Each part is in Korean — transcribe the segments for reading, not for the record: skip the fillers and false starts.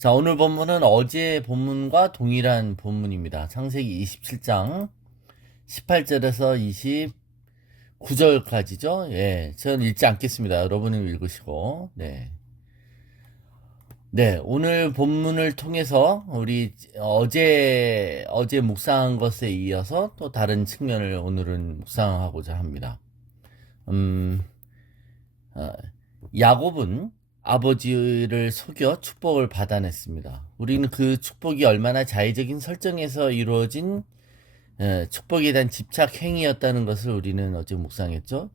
자, 오늘 본문은 어제 본문과 동일한 본문입니다. 창세기 27장 18절에서 29절까지죠. 예, 저는 읽지 않겠습니다. 여러분이 읽으시고, 네. 네, 오늘 본문을 통해서 우리 어제 묵상한 것에 이어서 또 다른 측면을 오늘은 묵상하고자 합니다. 음, 어, 야곱은 아버지를 속여 축복을 받아냈습니다. 우리는 그 축복이 얼마나 자의적인 설정에서 이루어진 축복에 대한 집착 행위였다는 것을 우리는 어제 묵상했죠.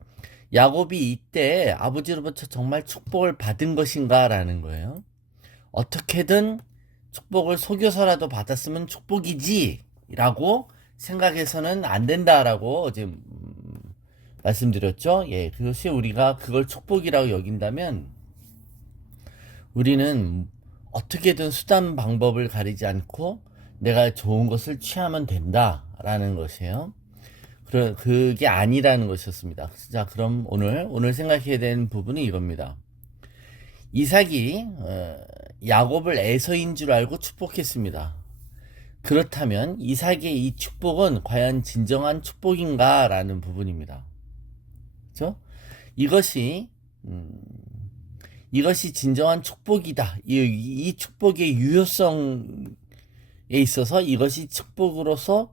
야곱이 이때 아버지로부터 정말 축복을 받은 것인가 라는 거예요. 어떻게든 축복을 속여서라도 받았으면 축복이지 라고 생각해서는 안 된다라고 어제 말씀드렸죠. 예, 그것이 우리가 그걸 축복이라고 여긴다면 우리는 어떻게든 수단 방법을 가리지 않고 내가 좋은 것을 취하면 된다라는 것이에요. 그게 아니라는 것이었습니다. 자, 그럼 오늘 생각해야 되는 부분은 이겁니다. 이삭이 야곱을 에서인 줄 알고 축복했습니다. 그렇다면 이삭의 이 축복은 과연 진정한 축복인가라는 부분입니다. 그렇죠? 이것이 진정한 축복이다. 이 축복의 유효성에 있어서 이것이 축복으로서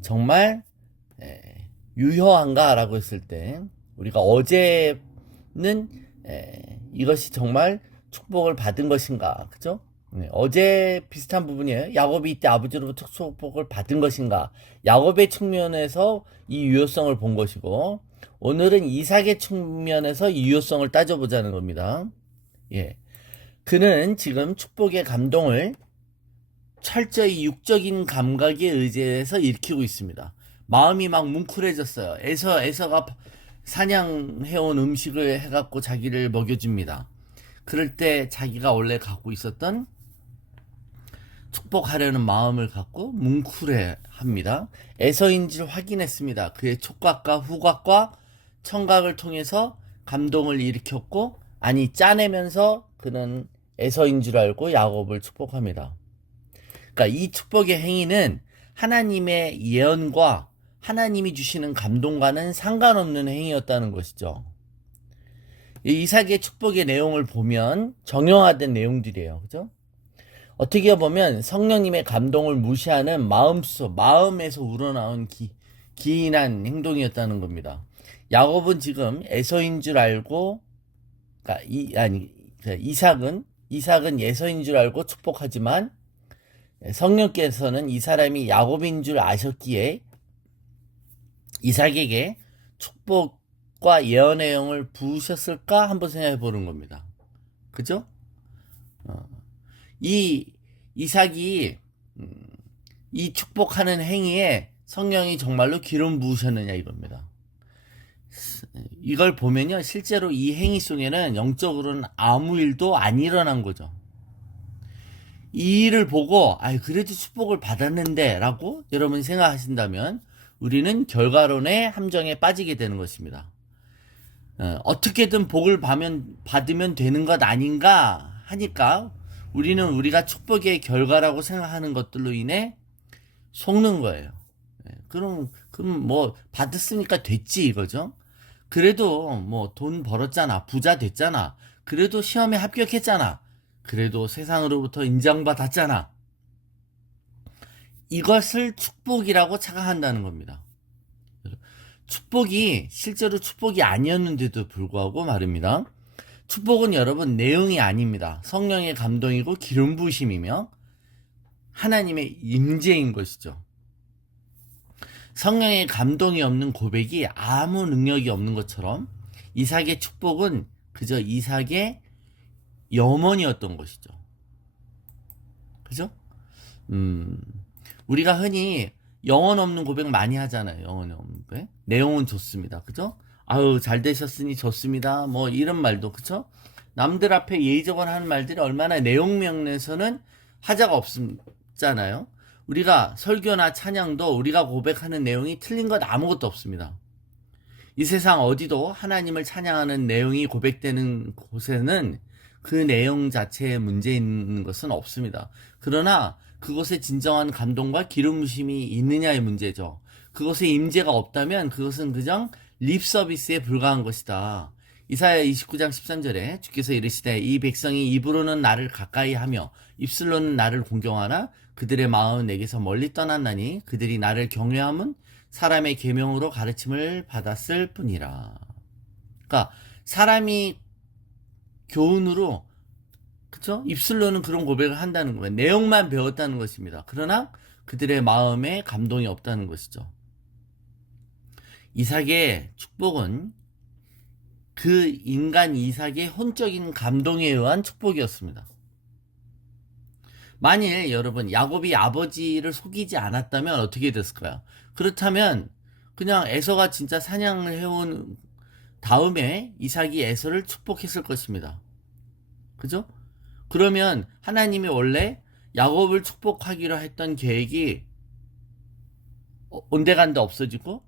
정말 유효한가라고 했을 때 우리가 어제는 이것이 정말 축복을 받은 것인가, 그죠? 네, 어제 비슷한 부분이에요. 야곱이 이때 아버지로부터 축복을 받은 것인가? 야곱의 측면에서 이 유효성을 본 것이고, 오늘은 이삭의 측면에서 이 유효성을 따져보자는 겁니다. 예. 그는 지금 축복의 감동을 철저히 육적인 감각에 의지해서 일으키고 있습니다. 마음이 막 뭉클해졌어요. 에서가 사냥해온 음식을 해갖고 자기를 먹여줍니다. 그럴 때 자기가 원래 갖고 있었던 축복하려는 마음을 갖고 뭉클해 합니다. 에서인지를 확인했습니다. 그의 촉각과 후각과 청각을 통해서 감동을 일으켰고, 아니 짜내면서 그는 에서인 줄 알고 야곱을 축복합니다. 그러니까 이 축복의 행위는 하나님의 예언과 하나님이 주시는 감동과는 상관없는 행위였다는 것이죠. 이삭의 축복의 내용을 보면 정형화된 내용들이에요. 그죠? 어떻게 보면 성령님의 감동을 무시하는 마음에서 우러나온 기인한 행동이었다는 겁니다. 야곱은 지금 에서인 줄 알고, 이삭은 예서인 줄 알고 축복하지만 성령께서는 이 사람이 야곱인 줄 아셨기에 이삭에게 축복과 예언의 영을 부으셨을까 한번 생각해 보는 겁니다. 그죠? 이 이삭이 이 축복하는 행위에 성령이 정말로 기름 부으셨느냐 이겁니다. 이걸 보면요, 실제로 이 행위 속에는 영적으로는 아무 일도 안 일어난 거죠. 이 일을 보고 그래도 축복을 받았는데 라고 여러분이 생각하신다면 우리는 결과론의 함정에 빠지게 되는 것입니다. 어떻게든 복을 받으면 되는 것 아닌가 하니까 우리는 우리가 축복의 결과라고 생각하는 것들로 인해 속는 거예요. 그럼 뭐 받았으니까 됐지 이거죠. 그래도 뭐 돈 벌었잖아, 부자 됐잖아, 그래도 시험에 합격했잖아, 그래도 세상으로부터 인정받았잖아. 이것을 축복이라고 착각한다는 겁니다. 축복이 실제로 축복이 아니었는데도 불구하고 말입니다. 축복은 여러분 내용이 아닙니다. 성령의 감동이고 기름 부으심이며 하나님의 임재인 것이죠. 성령의 감동이 없는 고백이 아무 능력이 없는 것처럼 이삭의 축복은 그저 이삭의 염원이었던 것이죠. 그죠? 우리가 흔히 영혼 없는 고백 많이 하잖아요. 영혼 없는 고백. 내용은 좋습니다. 그죠? 아유, 잘 되셨으니 좋습니다. 뭐 이런 말도, 그죠? 남들 앞에 예의적으로 하는 말들이 얼마나 내용 면에서는 하자가 없잖아요. 우리가 설교나 찬양도 우리가 고백하는 내용이 틀린 것 아무것도 없습니다. 이 세상 어디도 하나님을 찬양하는 내용이 고백되는 곳에는 그 내용 자체에 문제 있는 것은 없습니다. 그러나 그것에 진정한 감동과 기름부심이 있느냐의 문제죠. 그것에 임재가 없다면 그것은 그냥 립 서비스에 불과한 것이다. 이사야 29장 13절에 주께서 이르시되 이 백성이 입으로는 나를 가까이 하며 입술로는 나를 공경하나 그들의 마음은 내게서 멀리 떠났나니 그들이 나를 경외함은 사람의 계명으로 가르침을 받았을 뿐이라. 그러니까 사람이 교훈으로, 그쵸? 입술로는 그런 고백을 한다는 거예요. 내용만 배웠다는 것입니다. 그러나 그들의 마음에 감동이 없다는 것이죠. 이삭의 축복은 그 인간 이삭의 혼적인 감동에 의한 축복이었습니다. 만일 여러분 야곱이 아버지를 속이지 않았다면 어떻게 됐을까요? 그렇다면 그냥 에서가 진짜 사냥을 해온 다음에 이삭이 에서를 축복했을 것입니다. 그죠? 그러면 하나님이 원래 야곱을 축복하기로 했던 계획이 온데간데 없어지고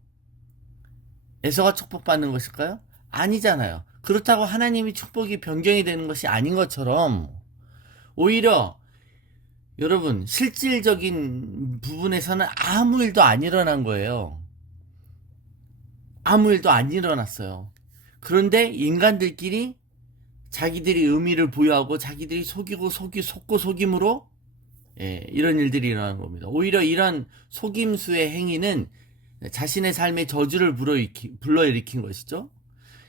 에서가 축복받는 것일까요? 아니잖아요. 그렇다고 하나님이 축복이 변경이 되는 것이 아닌 것처럼 오히려 여러분 실질적인 부분에서는 아무 일도 안 일어난 거예요. 아무 일도 안 일어났어요. 그런데 인간들끼리 자기들이 의미를 부여하고 자기들이 속고 속임으로 이런 일들이 일어나는 겁니다. 오히려 이런 속임수의 행위는 자신의 삶의 저주를 불러일으킨 것이죠.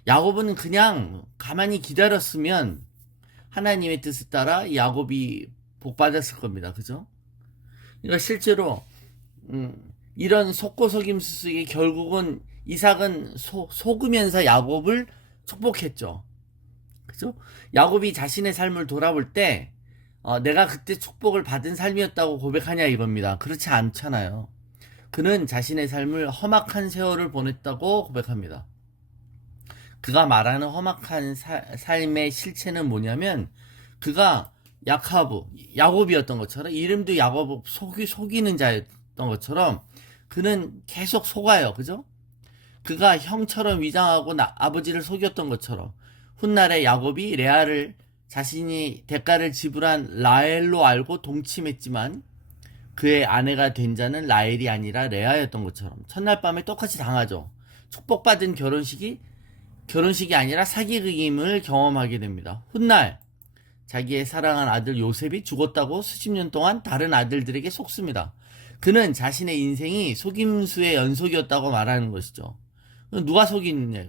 야곱은 그냥 가만히 기다렸으면 하나님의 뜻에 따라 야곱이 복받았을 겁니다. 그죠? 그러니까 실제로 이런 속고 속임수 속에 결국은 이삭은 속으면서 야곱을 축복했죠. 그죠? 야곱이 자신의 삶을 돌아볼 때 내가 그때 축복을 받은 삶이었다고 고백하냐 이겁니다. 그렇지 않잖아요. 그는 자신의 삶을 험악한 세월을 보냈다고 고백합니다. 그가 말하는 험악한 삶의 실체는 뭐냐면 그가 야곱이었던 것처럼 이름도 야곱 속이는 자였던 것처럼 그는 계속 속아요. 그죠? 그가 형처럼 위장하고 아버지를 속였던 것처럼 훗날에 야곱이 레아를 자신이 대가를 지불한 라헬로 알고 동침했지만 그의 아내가 된 자는 라헬이 아니라 레아였던 것처럼 첫날 밤에 똑같이 당하죠. 축복받은 결혼식이 아니라 사기극임을 경험하게 됩니다. 훗날 자기의 사랑한 아들 요셉이 죽었다고 수십 년 동안 다른 아들들에게 속습니다. 그는 자신의 인생이 속임수의 연속이었다고 말하는 것이죠. 누가 속이느냐,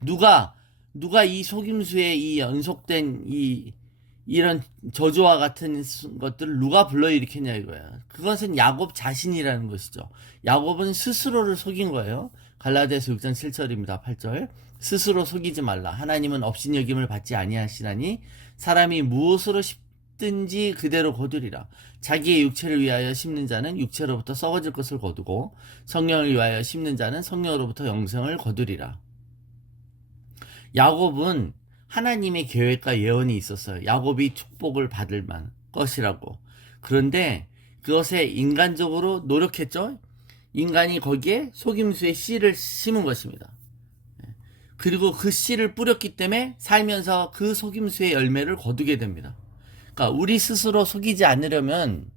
누가 이 속임수의 이 연속된 이런 저주와 같은 것들을 누가 불러일으켰냐 이거야. 그것은 야곱 자신이라는 것이죠. 야곱은 스스로를 속인 거예요. 갈라디아서 6장 7절입니다. 8절. 스스로 속이지 말라. 하나님은 업신여김을 받지 아니하시나니 사람이 무엇으로 심든지 그대로 거두리라. 자기의 육체를 위하여 심는 자는 육체로부터 썩어질 것을 거두고 성령을 위하여 심는 자는 성령으로부터 영생을 거두리라. 야곱은 하나님의 계획과 예언이 있었어요. 야곱이 축복을 받을 만 것이라고. 그런데 그것에 인간적으로 노력했죠. 인간이 거기에 속임수의 씨를 심은 것입니다. 그리고 그 씨를 뿌렸기 때문에 살면서 그 속임수의 열매를 거두게 됩니다. 그러니까 우리 스스로 속이지 않으려면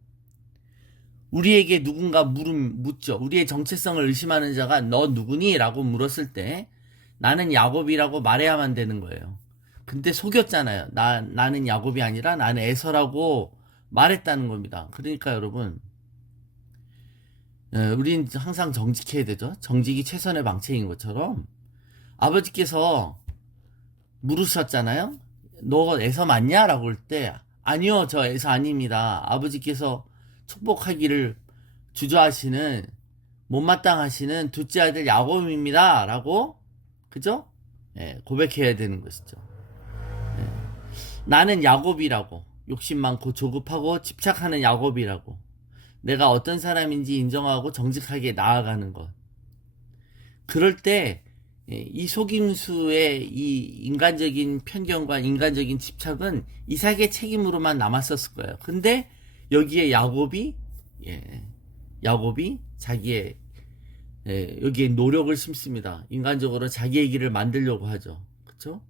우리에게 누군가 묻죠. 우리의 정체성을 의심하는 자가 너 누구니? 라고 물었을 때 나는 야곱이라고 말해야만 되는 거예요. 근데 속였잖아요. 나는 야곱이 아니라 나는 에서라고 말했다는 겁니다. 그러니까 여러분 우린 항상 정직해야 되죠. 정직이 최선의 방책인 것처럼 아버지께서 물으셨잖아요. 너 에서 맞냐? 라고 할 때 아니요 저 에서 아닙니다. 아버지께서 축복하기를 주저하시는 못마땅하시는 둘째 아들 야곱입니다. 라고 그죠? 고백해야 되는 것이죠. 나는 야곱이라고 욕심 많고 조급하고 집착하는 야곱이라고 내가 어떤 사람인지 인정하고 정직하게 나아가는 것. 그럴 때 이 속임수의 이 인간적인 편견과 인간적인 집착은 이삭의 책임으로만 남았었을 거예요. 근데 여기에 야곱이 자기의 여기에 노력을 심습니다. 인간적으로 자기의 길을 만들려고 하죠. 그렇죠?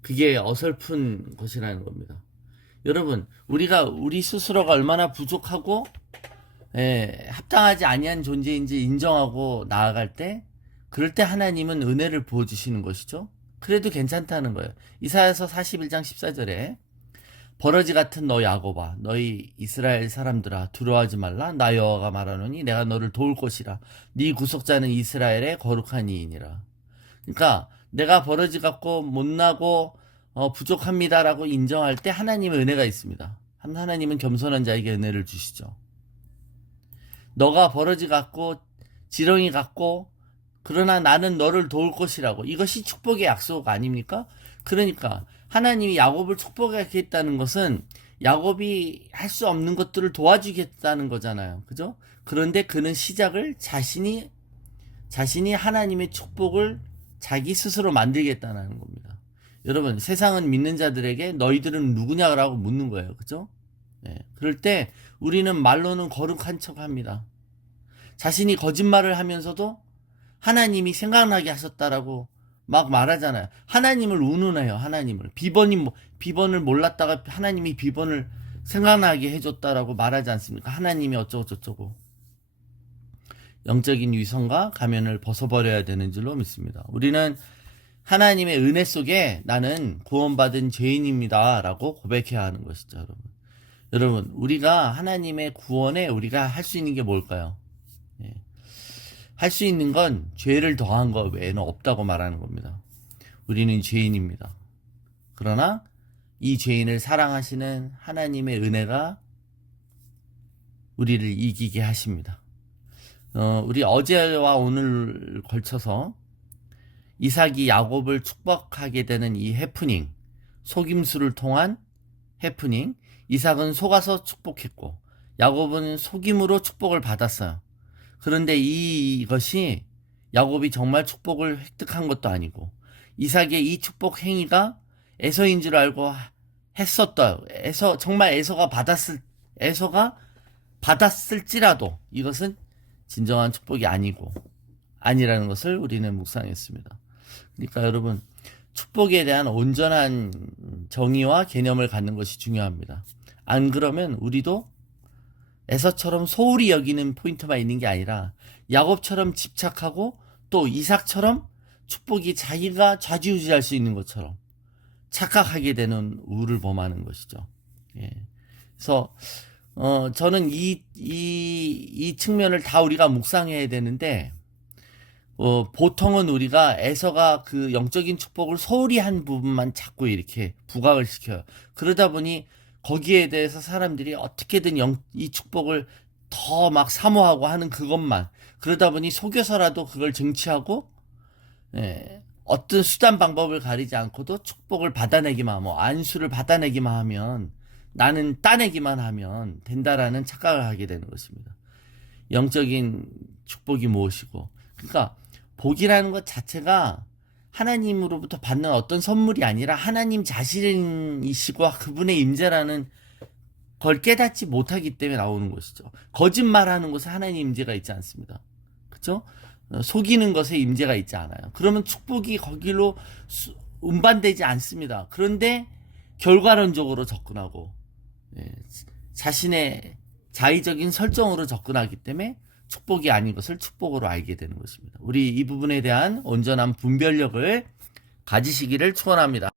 그게 어설픈 것이라는 겁니다. 여러분, 우리가 우리 스스로가 얼마나 부족하고 합당하지 아니한 존재인지 인정하고 나아갈 때, 그럴 때 하나님은 은혜를 부어주시는 것이죠. 그래도 괜찮다는 거예요. 이사야서 41장 14절에 버러지 같은 너 야곱아, 너희 이스라엘 사람들아, 두려워하지 말라. 나 여호와가 말하노니 내가 너를 도울 것이라. 네 구속자는 이스라엘의 거룩한 이인이라. 그러니까 내가 버러지 같고 못나고 부족합니다라고 인정할 때 하나님의 은혜가 있습니다. 하나님은 겸손한 자에게 은혜를 주시죠. 너가 버러지 같고 지렁이 같고 그러나 나는 너를 도울 것이라고. 이것이 축복의 약속 아닙니까? 그러니까 하나님이 야곱을 축복하겠다는 것은 야곱이 할 수 없는 것들을 도와주겠다는 거잖아요. 그죠? 그런데 그는 시작을 자신이 하나님의 축복을 자기 스스로 만들겠다는 겁니다. 여러분, 세상은 믿는 자들에게 너희들은 누구냐라고 묻는 거예요. 그죠? 그럴 때 우리는 말로는 거룩한 척 합니다. 자신이 거짓말을 하면서도 하나님이 생각나게 하셨다라고 막 말하잖아요. 하나님을 운운해요. 하나님을. 비번을 몰랐다가 하나님이 비번을 생각나게 해줬다라고 말하지 않습니까? 하나님이 어쩌고 저쩌고. 영적인 위선과 가면을 벗어버려야 되는 줄로 믿습니다. 우리는 하나님의 은혜 속에 나는 구원받은 죄인입니다 라고 고백해야 하는 것이죠. 여러분, 우리가 하나님의 구원에 우리가 할 수 있는 게 뭘까요? 할 수 있는 건 죄를 더한 것 외에는 없다고 말하는 겁니다. 우리는 죄인입니다. 그러나 이 죄인을 사랑하시는 하나님의 은혜가 우리를 이기게 하십니다. 우리 어제와 오늘 걸쳐서 이삭이 야곱을 축복하게 되는 이 해프닝, 속임수를 통한 해프닝, 이삭은 속아서 축복했고 야곱은 속임으로 축복을 받았어요. 그런데 이것이 야곱이 정말 축복을 획득한 것도 아니고 이삭의 이 축복 행위가 에서인 줄 알고 했었다. 정말 에서가 받았을지라도 이것은 진정한 축복이 아니라는 것을 우리는 묵상했습니다. 그러니까 여러분, 축복에 대한 온전한 정의와 개념을 갖는 것이 중요합니다. 안 그러면 우리도 에서처럼 소홀히 여기는 포인트만 있는 게 아니라 야곱처럼 집착하고 또 이삭처럼 축복이 자기가 좌지우지할 수 있는 것처럼 착각하게 되는 우를 범하는 것이죠. 그래서 저는 이 측면을 다 우리가 묵상해야 되는데 보통은 우리가 에서가 그 영적인 축복을 소홀히 한 부분만 자꾸 이렇게 부각을 시켜요. 그러다 보니 거기에 대해서 사람들이 어떻게든 이 축복을 더 막 사모하고 하는 그것만, 그러다 보니 속여서라도 그걸 쟁취하고 어떤 수단 방법을 가리지 않고도 축복을 받아내기만 하면, 안수를 받아내기만 하면, 나는 따내기만 하면 된다라는 착각을 하게 되는 것입니다. 영적인 축복이 무엇이고, 그러니까 복이라는 것 자체가 하나님으로부터 받는 어떤 선물이 아니라 하나님 자신이시고 그분의 임재라는 걸 깨닫지 못하기 때문에 나오는 것이죠. 거짓말하는 것에 하나님 임재가 있지 않습니다. 그렇죠? 속이는 것에 임재가 있지 않아요. 그러면 축복이 거기로 운반되지 않습니다. 그런데 결과론적으로 접근하고 자신의 자의적인 설정으로 접근하기 때문에 축복이 아닌 것을 축복으로 알게 되는 것입니다. 우리 이 부분에 대한 온전한 분별력을 가지시기를 축원합니다.